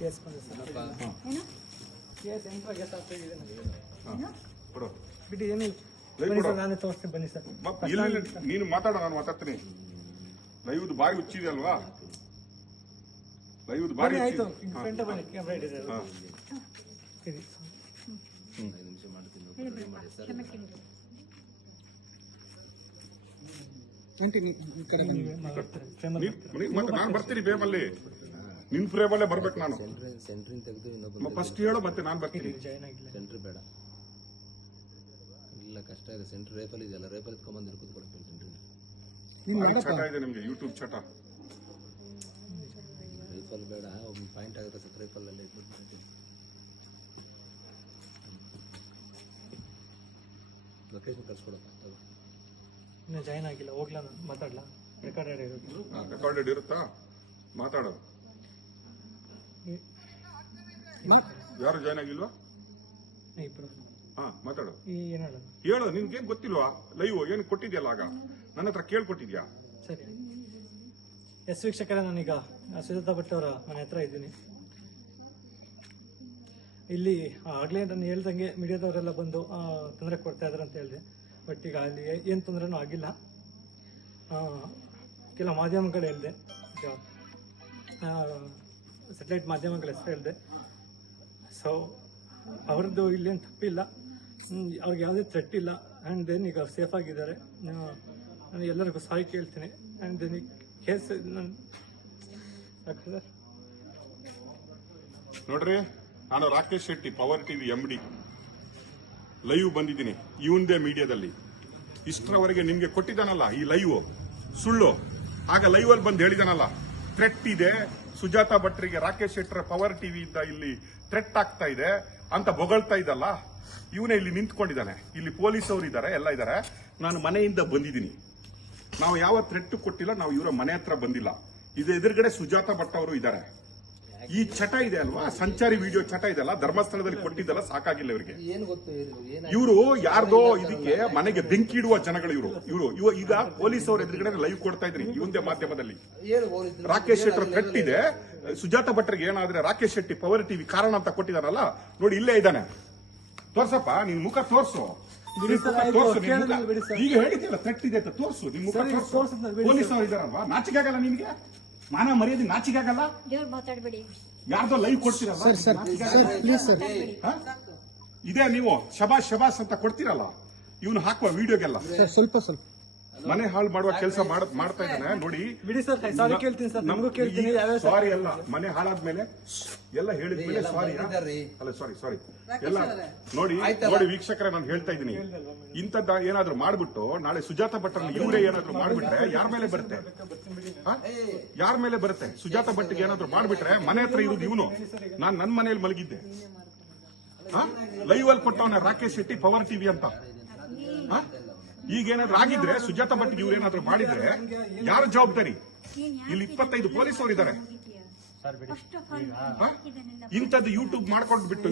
Case ಬಂದಿದೆ sir. Case ಎಂಟ್ರಾಗೆ ಸಾಕಾಗಿದೆ ಬಿಡಿ, ಏನಿಲ್ಲ ಬನ್ನಿ ಸರ್, ನಾನೇ ತೋರಿಸ್ತೀನಿ ಬನ್ನಿ ಸರ್. ನೀನು ಮಾತಾಡ, ನಾನು ಮಾತಾಡ್ತೀನಿ. ಲೈವ್ದು ಬಾರಿ ಹುಚ್ಚಿದೆ ಅಲ್ವಾ? ಲೈವ್ದು ಬಾರಿ ಆಯ್ತು, ಫ್ರಂಟ್ ಬನ್ನಿ, ಕ್ಯಾಮ್ರಾ ಹಿಡಿದೆ. ನಾನು ಬರ್ತೀನಿ ಬೇಮಲ್ಲಿ, ನಿನ್ ಫ್ರೇಮಲ್ಲೇ ಬರ್ಬೇಕು ನಾನು. ಫಸ್ಟ್ ಹೇಳೋ, ಮತ್ತೆ ನಾನು ಬರ್ತೀನಿ. ಸೆಂಟ್ರ್ ಬೇಡ, ಇಲ್ಲ ಕಷ್ಟ ಇದೆ. ಸೆಂಟ್ರ್ ರೇಪಲ್ ಇದೆಯಲ್ಲ, ರೇಪಲ್ ಇಟ್ಕೊಂಡ್ಬಂದು ಕೂತ್ಕೊಡ್ತೀನಿ. ಸೆಂಟ್ರ್ ಚಟ ಇದೆ ನಿಮ್ಗೆ, ಯೂಟ್ಯೂಬ್ ಚಟ. ರೈಫಲ್ ಬೇಡ, ಒಂದು ಪಾಯಿಂಟ್ ಆಗುತ್ತೆ ಸರ್. ರೈಫಲ್ ಅಲ್ಲೇ ಇಟ್ಬಿಟ್ಟು ಲೊಕೇಶನ್ ಕಳ್ಸ್ಕೊಡಪ್ಪ. ಇನ್ನು ಜಾಯ್ನ್ ಆಗಿಲ್ಲ, ಹೋಗ್ಲಾ ನಾನು ಮಾತಾಡ್ಲಾ? ರೆಕಾರ್ಡೆಡ್ ಇರುತ್ತೆ. ರೆಕಾರ್ಡೆಡ್ ಇರುತ್ತಾ? ಮಾತಾಡೋದು. ಯಾರು ಜಾಯ್ನ್ ಆಗಿಲ್ವಾ? ಇಬ್ರು. ಮಾತಾಡು. ಏನು ಹೇಳು, ನಿನ್ಗೇನ್ ಗೊತ್ತಿಲ್ವಾ? ಲೈವ್ ಏನು ಕೊಟ್ಟಿದ್ಯಲ್ಲ, ಆಗ ನನ್ನ ಹತ್ರ ಕೇಳ್ಕೊಟ್ಟಿದ್ಯಾ? ಸರಿ. ಎಸ್ ವೀಕ್ಷಕರೇ, ನಾನೀಗ ಸುಜಾತಾ ಭಟ್ ಅವರ ಮನೆ ಹತ್ರ ಇದ್ದೀನಿ. ಇಲ್ಲಿ ಆಗ್ಲೇ ನಾನು ಹೇಳ್ದಂಗೆ ಮೀಡಿಯಾದವರೆಲ್ಲ ಬಂದು ತೊಂದರೆ ಕೊಡ್ತಾ ಇದಾರೆ ಅಂತ ಹೇಳಿದೆ. ಬಟ್ ಈಗ ಅಲ್ಲಿ ಏನು ತೊಂದರೆನೂ ಆಗಿಲ್ಲ. ಕೆಲ ಮಾಧ್ಯಮಗಳು ಹೇಳಿದೆ, ಸ್ಯಾಟಲೈಟ್ ಮಾಧ್ಯಮಗಳ ಹೆಸರು ಹೇಳಿದೆ. ಸೊ ಅವ್ರದ್ದು ಇಲ್ಲೇನು ತಪ್ಪಿಲ್ಲ, ಅವ್ರಿಗೆ ಯಾವುದೇ ಥ್ರೆಟ್ ಇಲ್ಲ. ಆ್ಯಂಡ್ ದೆನ್ ಈಗ ಸೇಫ್ ಆಗಿದ್ದಾರೆ. ನಾನು ಎಲ್ಲರಿಗೂ ಸಾರಿ ಕೇಳ್ತೀನಿ. ಆ್ಯಂಡ್ ದೆನ್ ಈ ಕೇಸ್ ಸರ್ ನೋಡ್ರಿ, ನಾನು Rakesh Shetty, power TV MD, live ಬಂದಿದ್ದೀನಿ ಇವಂದೇ ಮೀಡಿಯಾದಲ್ಲಿ. ಇಷ್ಟರವರೆಗೆ ನಿಮ್ಗೆ ಕೊಟ್ಟಿದ್ದಾನಲ್ಲ ಈ ಲೈವ್ ಸುಳ್ಳು. ಆಗ ಲೈವ್ ಅಲ್ಲಿ ಬಂದು ಹೇಳಿದಾನಲ್ಲ, ಥ್ರೆಟ್ ಇದೆ ಸುಜಾತಾ ಭಟ್ರಿಗೆ, ರಾಕೇಶ್ ಶೆಟ್ಟರ ಪವರ್ ಟಿವಿ ಇಂದ ಇಲ್ಲಿ ಥ್ರೆಟ್ ಆಗ್ತಾ ಇದೆ ಅಂತ ಬೊಗಳ್ತಾ ಇದ್ದಲ್ಲ, ಇವನೇ ಇಲ್ಲಿ ನಿಂತ್ಕೊಂಡಿದ್ದಾನೆ. ಇಲ್ಲಿ ಪೊಲೀಸ್ ಅವರು ಇದ್ದಾರೆ, ಎಲ್ಲ ಇದ್ದಾರೆ. ನಾನು ಮನೆಯಿಂದ ಬಂದಿದ್ದೀನಿ. ನಾವು ಯಾವ ಥ್ರೆಟ್ ಕೊಟ್ಟಿಲ್ಲ, ನಾವು ಇವರ ಮನೆ ಹತ್ರ ಬಂದಿಲ್ಲ. ಇದು ಎದುರುಗಡೆ ಸುಜಾತಾ ಭಟ್ ಅವರು ಇದ್ದಾರೆ. ಈ ಚಟ ಇದೆ ಅಲ್ವಾ, ಸಂಚಾರಿ ವಿಡಿಯೋ ಚಟ ಇದೆಲ್ಲ, ಧರ್ಮಸ್ಥಳದಲ್ಲಿ ಕೊಟ್ಟಿದ್ದಲ್ಲ, ಸಾಕಾಗಿಲ್ಲ ಇವರಿಗೆ. ಇವರು ಯಾರ್ದೋ ಇದಕ್ಕೆ ಮನೆಗೆ ಬೆಂಕಿ ಇಡುವ ಜನಗಳು ಇವರು. ಈಗ ಪೊಲೀಸ್ ಅವ್ರ ಎದುರುಗಡೆ ಲೈವ್ ಕೊಡ್ತಾ ಇದ್ರಿ ಇವಂದೇ ಮಾಧ್ಯಮದಲ್ಲಿ. ರಾಕೇಶ್ ಶೆಟ್ಟರ್ ಥ್ರೆಟ್ ಇದೆ, ಸುಜಾತಾ ಭಟ್ರಿಗೆ ಏನಾದ್ರೆ ರಾಕೇಶ್ ಶೆಟ್ಟಿ ಪವರ್ ಟಿವಿ ಕಾರಣ ಅಂತ ಕೊಟ್ಟಿದಾರಲ್ಲ, ನೋಡಿ ಇಲ್ಲೇ ಇದ್ದಾನೆ. ತೋರ್ಸಪ್ಪ, ನಿನ್ ಮುಖ ತೋರ್ಸು. ಈಗ ಹೇಳಿದ್ಯಲ್ಲ ಥ್ರೆಟ್ ಇದೆ ಅಂತ, ತೋರ್ಸು ನಿನ್ ಮುಖ ತೋರ್ಸು. ಪೊಲೀಸ್ ಅವ್ರು ಇದಾರಲ್ವಾ, ನಾಚಿಕೆ ಆಗಲ್ಲ ನಿನ್ಗೆ? ಮಾನ ಮರ್ಯಾದೆ ನಾಚಿಕೆ ಆಗಲ್ಲ? ಯಾರ್ದೋ ಲೈವ್ ಕೊಡ್ತೀರಲ್ಲ, ಇದೇ ನೀವು ಶಬಾಸ್ ಶಬಾಸ್ ಅಂತ ಕೊಡ್ತೀರಲ್ಲ, ಇವನು ಹಾಕುವ ವಿಡಿಯೋಗೆಲ್ಲ ಸ್ವಲ್ಪ ಮನೆ ಹಾಳು ಮಾಡುವ ಕೆಲಸ ಮಾಡ್ತಾ ಇದ್ದಾನೆ ನೋಡಿ. ಬಿಡಿ ಸರ್, ಸಾರಿ ಕೇಳ್ತೀನಿ ಸರ್, ನಮಗೂ ಕೇಳ್ತೀನಿ. ಸಾರಿ ಅಲ್ಲ, ಮನೆ ಹಾಳಾದ್ಮೇಲೆ ಎಲ್ಲ ಹೇಳಿದ್ಮೇಲೆ ಸಾರಿ ಅಲ್ಲ, ಸಾರಿ ಎಲ್ಲ ನೋಡಿ. ವೀಕ್ಷಕರೇ, ನಾನು ಹೇಳ್ತಾ ಇದ್ದೀನಿ, ಇಂಥದ್ದು ಏನಾದ್ರು ಮಾಡ್ಬಿಟ್ಟು ನಾಳೆ ಸುಜಾತಾ ಭಟ್ರಲ್ಲಿ ಇವರೇ ಏನಾದ್ರು ಮಾಡ್ಬಿಟ್ರೆ ಯಾರ ಮೇಲೆ ಬರುತ್ತೆ? ಯಾರ ಮೇಲೆ ಬರುತ್ತೆ? ಸುಜಾತಾ ಭಟ್ಗೆ ಏನಾದ್ರು ಮಾಡ್ಬಿಟ್ರೆ ಮನೆ ಹತ್ರ ಇರುವುದು ಇವನು. ನಾನು ನನ್ನ ಮನೆಯಲ್ಲಿ ಮಲಗಿದ್ದೆ. ಲೈವ್ ಅಲ್ಲಿ ಕೊಟ್ಟವನ ರಾಕೇಶ್ ಶೆಟ್ಟಿ ಪವರ್ ಟಿವಿ ಅಂತ. ಈಗೇನಾದ್ರು ಆಗಿದ್ರೆ ಸುಜಾತಾ ಭಟ್ಗೆ ಇವ್ರೇನಾದ್ರು ಮಾಡಿದ್ರೆ ಯಾರು ಜವಾಬ್ದಾರಿ? ಇಲ್ಲಿ 25 ಪೊಲೀಸ್ ಅವರು ಇದ್ದಾರೆ. ಇಂಥದ್ದು ಯೂಟ್ಯೂಬ್ ಮಾಡ್ಕೊಂಡು ಬಿಟ್ಟು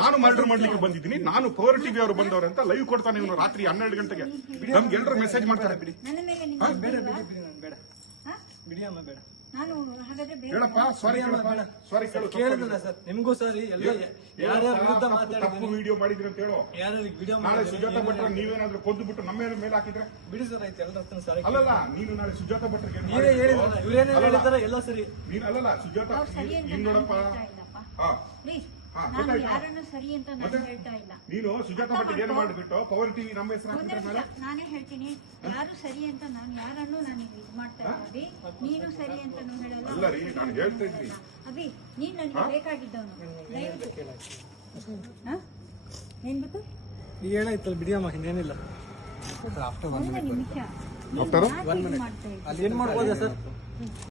ನಾನು ಮರ್ಡರ್ ಮಾಡ್ಲಿಕ್ಕೆ ಬಂದಿದ್ದೀನಿ, ನಾನು ಪವರ್ ಟಿವಿ ಅವರು ಬಂದವರು ಅಂತ ಲೈವ್ ಕೊಡ್ತಾನೆ ಇವನು ರಾತ್ರಿ 12 ಗಂಟೆಗೆ. ನಮ್ಗೆ ಎಲ್ಲರೂ ಮೆಸೇಜ್ ಮಾಡ್ತಾರೆ. ಹೇಳಪ್ಪ, ಸಾರಿ ಕೇಳಿದ್ನಲ್ಲ ಸರ್, ನಿಮಗೂ ಸಾರಿ. ತಪ್ಪು ವಿಡಿಯೋ ಮಾಡಿದ್ರಿ ಅಂತ ಹೇಳೋ. ನಾಳೆ ಸುಜಾತಾ ಭಟ್ರ ನೀವೇನಾದ್ರೂ ಕೊಂದು ಬಿಟ್ಟು ನಮ್ಮ ಮೇಲೆ ಹಾಕಿದ್ರೆ ಬಿಡಿ ಸರ್, ಆಯ್ತು ಎಲ್ಲ ಸಾರಿ. ಅಲ್ಲಲ್ಲ, ನೀನು ನಾಳೆ ಸುಜಾತಾ ಭಟ್ರಿಗೆ ನೀವೇ ಹೇಳಿದ್ರಲ್ಲ, ಇವ್ರೇನೇ ಹೇಳಿದಾರೆ ಎಲ್ಲ ಸರಿ. ನೀನ್ ಅಲ್ಲಲ್ಲ ಸುಜಾತಾ, ನೀನ್ ನೋಡಪ್ಪ, ನೀನು ಸುಜಾತಾ ಭಟ್ರಿಗೆ ಏನು ಮಾಡಿಬಿಟ್ಟು ಪವರ್ ಟಿವಿ ನಮ್ಮ ಹೆಸರು ಹಾಕಿದ್ರೆ ನಾನೇ ಹೇಳ್ತೀನಿ, ಯಾರು ಸರಿ ಅಂತ ನಾನು ಯಾರನ್ನು ನಾನು ಇದು ಮಾಡ್ತಾ ಇದ್ದೀನಿ. ನೀನು ಸರಿ ಅಂತ ಹೇಳಲ್ಲ. ಅಲ್ಲ ರೀ, ನಾನು ಹೇಳ್ತಾ ಇದ್ದೀನಿ ಅಭಿ, ನೀನ್ ನನಗೆ ಬೇಕಾಗಿದ್ದವನು. ಏನ್ ಬೇಕು? ಈಗ ಹೇಳಾಯ್ತಲ್ಲ, ಬಿಡಿಯಮ್ಮ, ಇನ್ನೇನಿಲ್ಲ. ಒಂದು ನಿಮಿಷ ಏನ್ ಮಾಡ್ಬೋದಾ ಸರ್?